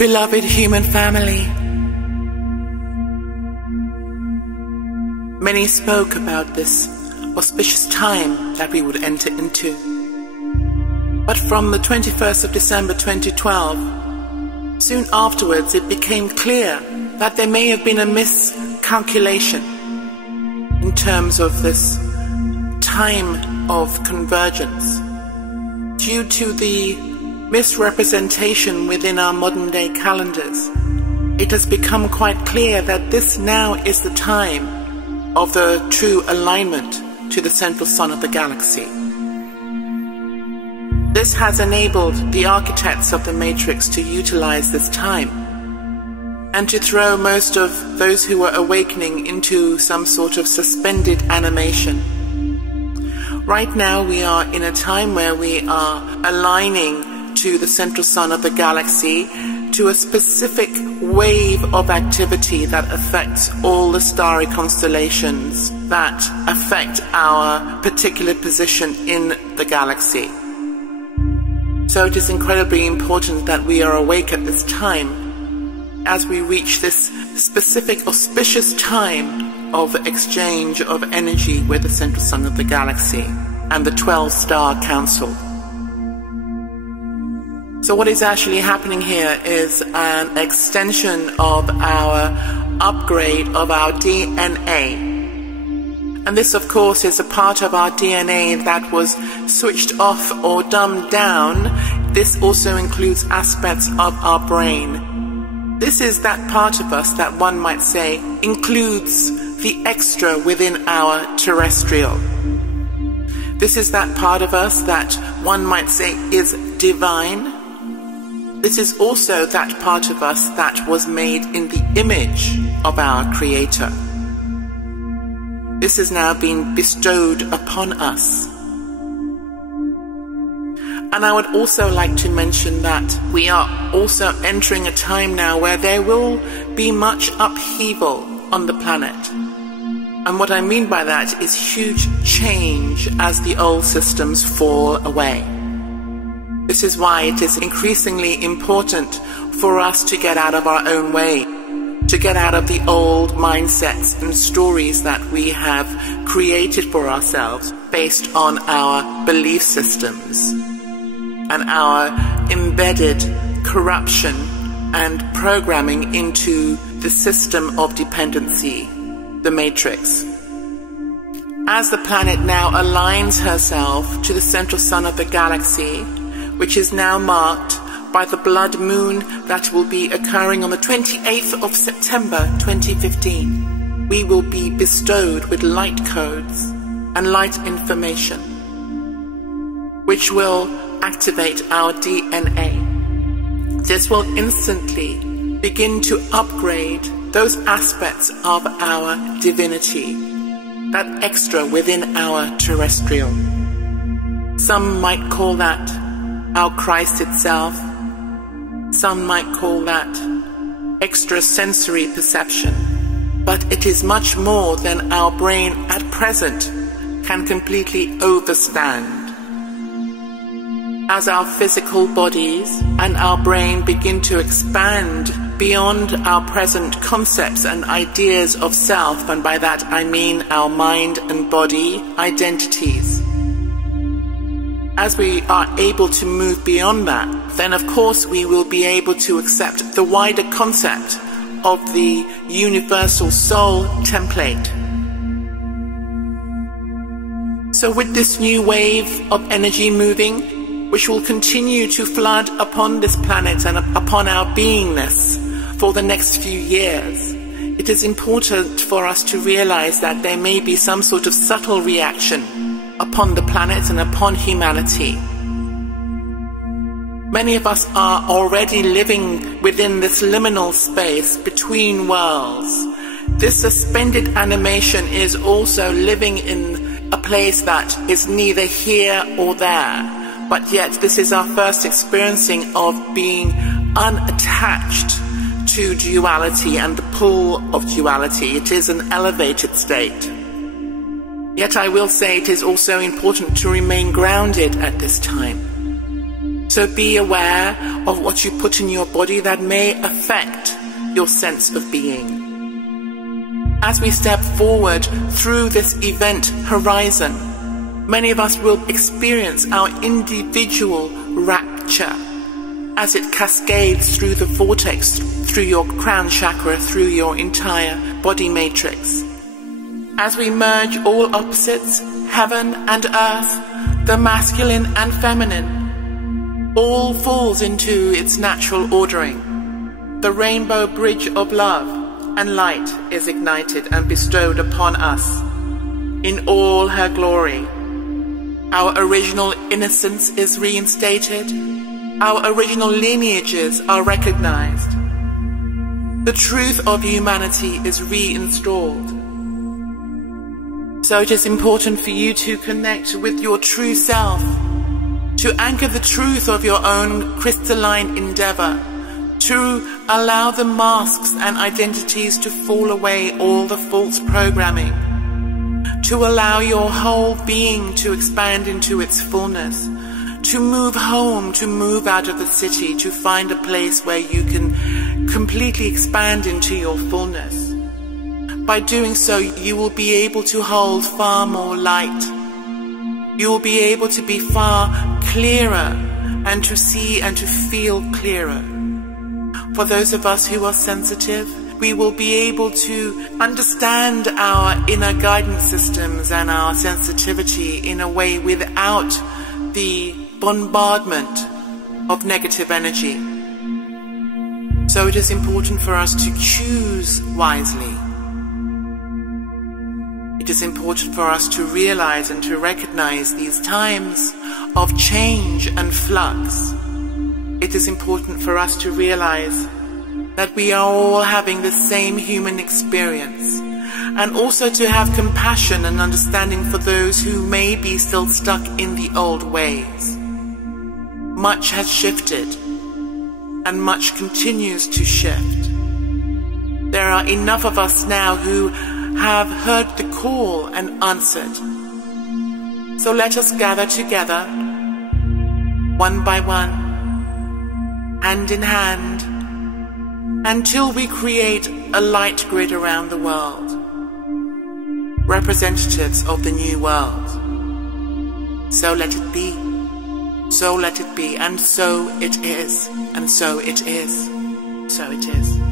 Beloved human family, many spoke about this auspicious time that we would enter into. But from the 21st of December 2012, soon afterwards it became clear that there may have been a miscalculation in terms of this time of convergence due to the misrepresentation within our modern day calendars. It has become quite clear that this now is the time of the true alignment to the central sun of the galaxy. This has enabled the architects of the Matrix to utilize this time and to throw most of those who were awakening into some sort of suspended animation. Right now we are in a time where we are aligning to the central sun of the galaxy, to a specific wave of activity that affects all the starry constellations that affect our particular position in the galaxy. So it is incredibly important that we are awake at this time as we reach this specific auspicious time of exchange of energy with the central sun of the galaxy and the 12-star council. So what is actually happening here is an extension of our upgrade of our DNA. And this, of course, is a part of our DNA that was switched off or dumbed down. This also includes aspects of our brain. This is that part of us that one might say includes the extra within our terrestrial. This is that part of us that one might say is divine. This is also that part of us that was made in the image of our Creator. This has now been bestowed upon us. And I would also like to mention that we are also entering a time now where there will be much upheaval on the planet. And what I mean by that is huge change as the old systems fall away. This is why it is increasingly important for us to get out of our own way, to get out of the old mindsets and stories that we have created for ourselves based on our belief systems and our embedded corruption and programming into the system of dependency, the Matrix. As the planet now aligns herself to the central sun of the galaxy, which is now marked by the blood moon that will be occurring on the 28th of September 2015, we will be bestowed with light codes and light information, which will activate our DNA. This will instantly begin to upgrade those aspects of our divinity, that extra within our terrestrial. Some might call that our Christ itself. Some might call that extrasensory perception. But it is much more than our brain at present can completely overstand. As our physical bodies and our brain begin to expand beyond our present concepts and ideas of self, and by that I mean our mind and body identities, as we are able to move beyond that, then of course we will be able to accept the wider concept of the universal soul template. So with this new wave of energy moving, which will continue to flood upon this planet and upon our beingness for the next few years, it is important for us to realize that there may be some sort of subtle reaction upon the planet and upon humanity. Many of us are already living within this liminal space between worlds. This suspended animation is also living in a place that is neither here or there, but yet this is our first experiencing of being unattached to duality and the pull of duality. It is an elevated state. Yet I will say it is also important to remain grounded at this time. So be aware of what you put in your body that may affect your sense of being. As we step forward through this event horizon, many of us will experience our individual rapture as it cascades through the vortex, through your crown chakra, through your entire body matrix. As we merge all opposites, heaven and earth, the masculine and feminine, all falls into its natural ordering. The rainbow bridge of love and light is ignited and bestowed upon us in all her glory. Our original innocence is reinstated. Our original lineages are recognized. The truth of humanity is reinstalled. So it is important for you to connect with your true self, to anchor the truth of your own crystalline endeavor, to allow the masks and identities to fall away, all the false programming, to allow your whole being to expand into its fullness, to move home, to move out of the city, to find a place where you can completely expand into your fullness. By doing so, you will be able to hold far more light. You will be able to be far clearer and to see and to feel clearer. For those of us who are sensitive, we will be able to understand our inner guidance systems and our sensitivity in a way without the bombardment of negative energy. So it is important for us to choose wisely. It is important for us to realize and to recognize these times of change and flux. It is important for us to realize that we are all having the same human experience, and also to have compassion and understanding for those who may be still stuck in the old ways. Much has shifted, and much continues to shift. There are enough of us now who have heard the call and answered. So let us gather together, one by one, hand in hand, until we create a light grid around the world, representatives of the new world. So let it be, so let it be, and so it is, and so it is, so it is.